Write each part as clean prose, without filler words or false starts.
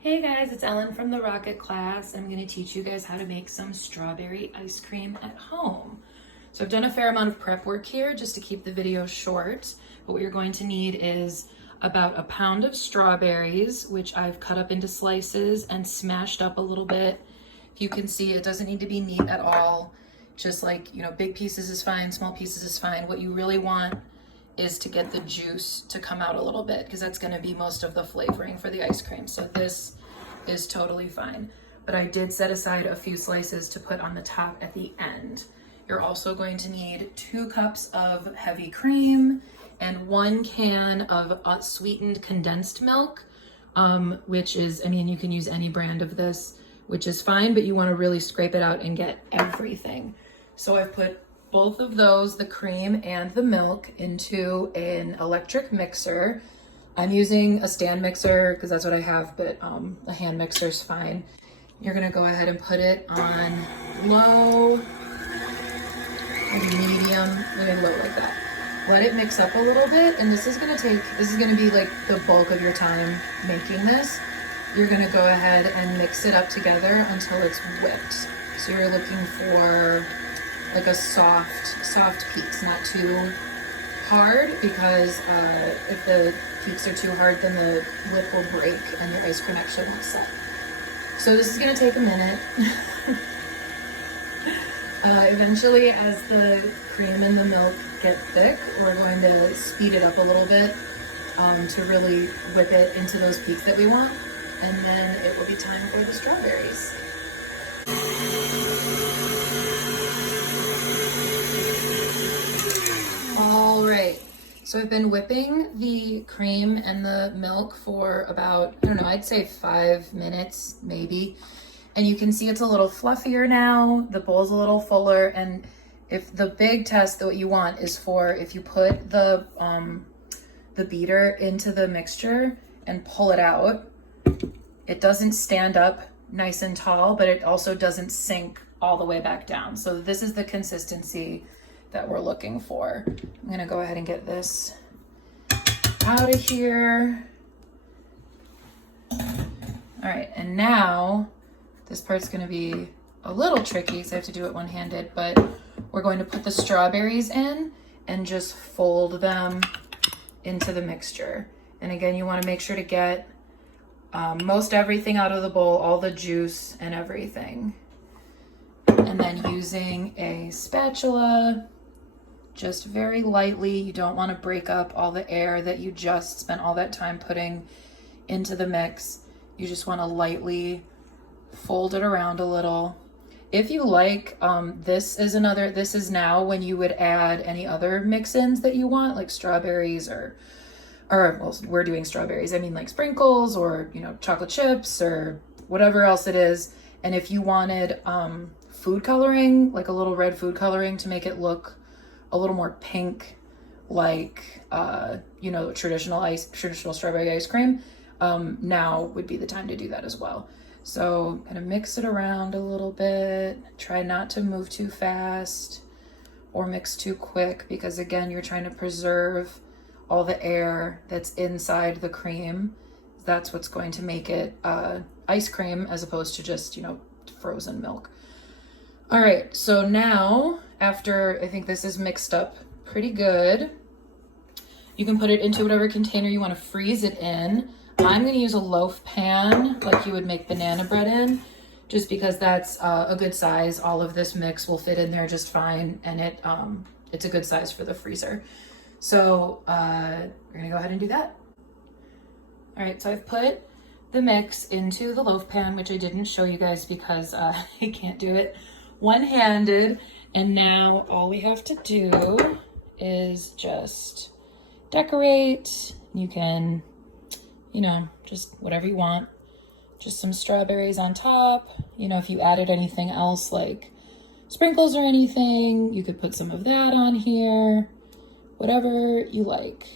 Hey guys, it's Ellen from the Rocket class. I'm going to teach you guys how to make some strawberry ice cream at home. So I've done a fair amount of prep work here just to keep the video short, but what you're going to need is about a pound of strawberries, which I've cut up into slices and smashed up a little bit. If you can see, it doesn't need to be neat at all. Just like, big pieces is fine, small pieces is fine. What you really want is to get the juice to come out a little bit because that's going to be most of the flavoring for the ice cream. So this is totally fine. But I did set aside a few slices to put on the top at the end. You're also going to need 2 cups of heavy cream and 1 can of sweetened condensed milk, which is, you can use any brand of this, which is fine, but you want to really scrape it out and get everything. So I've put both of those, the cream and the milk, into an electric mixer. I'm using a stand mixer because that's what I have, but a hand mixer is fine. You're gonna go ahead and put it on low, maybe medium, maybe low like that. Let it mix up a little bit, and this is gonna be like the bulk of your time making this. You're gonna go ahead and mix it up together until it's whipped. So you're looking for like a soft peaks, not too hard, because if the peaks are too hard, then the whip will break and your ice cream actually won't set. So this is gonna take a minute. Eventually, as the cream and the milk get thick, we're going to speed it up a little bit to really whip it into those peaks that we want, and then it will be time for the strawberries. So I've been whipping the cream and the milk for about, I'd say 5 minutes maybe. And you can see it's a little fluffier now. The bowl's a little fuller. And if the big test that what you want is for if you put the beater into the mixture and pull it out, it doesn't stand up nice and tall, but it also doesn't sink all the way back down. So this is the consistency that we're looking for. I'm gonna go ahead and get this out of here. All right, and now this part's gonna be a little tricky because I have to do it one-handed, but we're going to put the strawberries in and just fold them into the mixture. And again, you wanna make sure to get most everything out of the bowl, all the juice and everything. And then using a spatula, just very lightly. You don't want to break up all the air that you just spent all that time putting into the mix. You just want to lightly fold it around a little. If you like, this is now when you would add any other mix-ins that you want, like strawberries or well, we're doing strawberries. Like sprinkles or, chocolate chips or whatever else it is. And if you wanted food coloring, like a little red food coloring to make it look a little more pink, like traditional strawberry ice cream, now would be the time to do that as well. So kind of mix it around a little bit. Try not to move too fast or mix too quick, because again, you're trying to preserve all the air that's inside the cream. That's what's going to make it ice cream as opposed to just frozen milk. All right, so now after I think this is mixed up pretty good, you can put it into whatever container you want to freeze it in. I'm going to use a loaf pan like you would make banana bread in, just because that's a good size. All of this mix will fit in there just fine, and it's a good size for the freezer. So we're going to go ahead and do that. All right, so I've put the mix into the loaf pan, which I didn't show you guys because I can't do it one-handed. And now all we have to do is just decorate. You can, just whatever you want. Just some strawberries on top. If you added anything else like sprinkles or anything, you could put some of that on here. Whatever you like.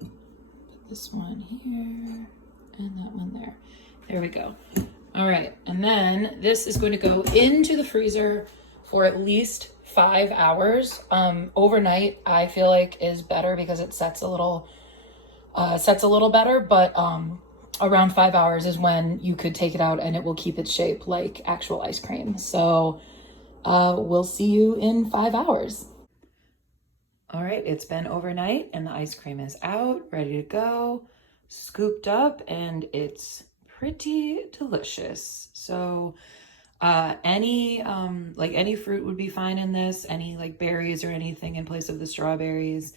Put this one here and that one there. There we go. All right, and then this is going to go into the freezer for at least 5 hours. Overnight, I feel like is better because it sets a little better, but around 5 hours is when you could take it out and it will keep its shape like actual ice cream. So we'll see you in 5 hours. All right, it's been overnight and the ice cream is out, ready to go, scooped up, and it's pretty delicious. So any fruit would be fine in this, any like berries or anything in place of the strawberries.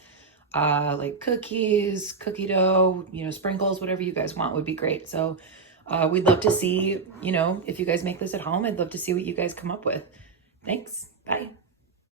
Like cookies, cookie dough, sprinkles, whatever you guys want would be great. So we'd love to see, if you guys make this at home, I'd love to see what you guys come up with. Thanks. Bye.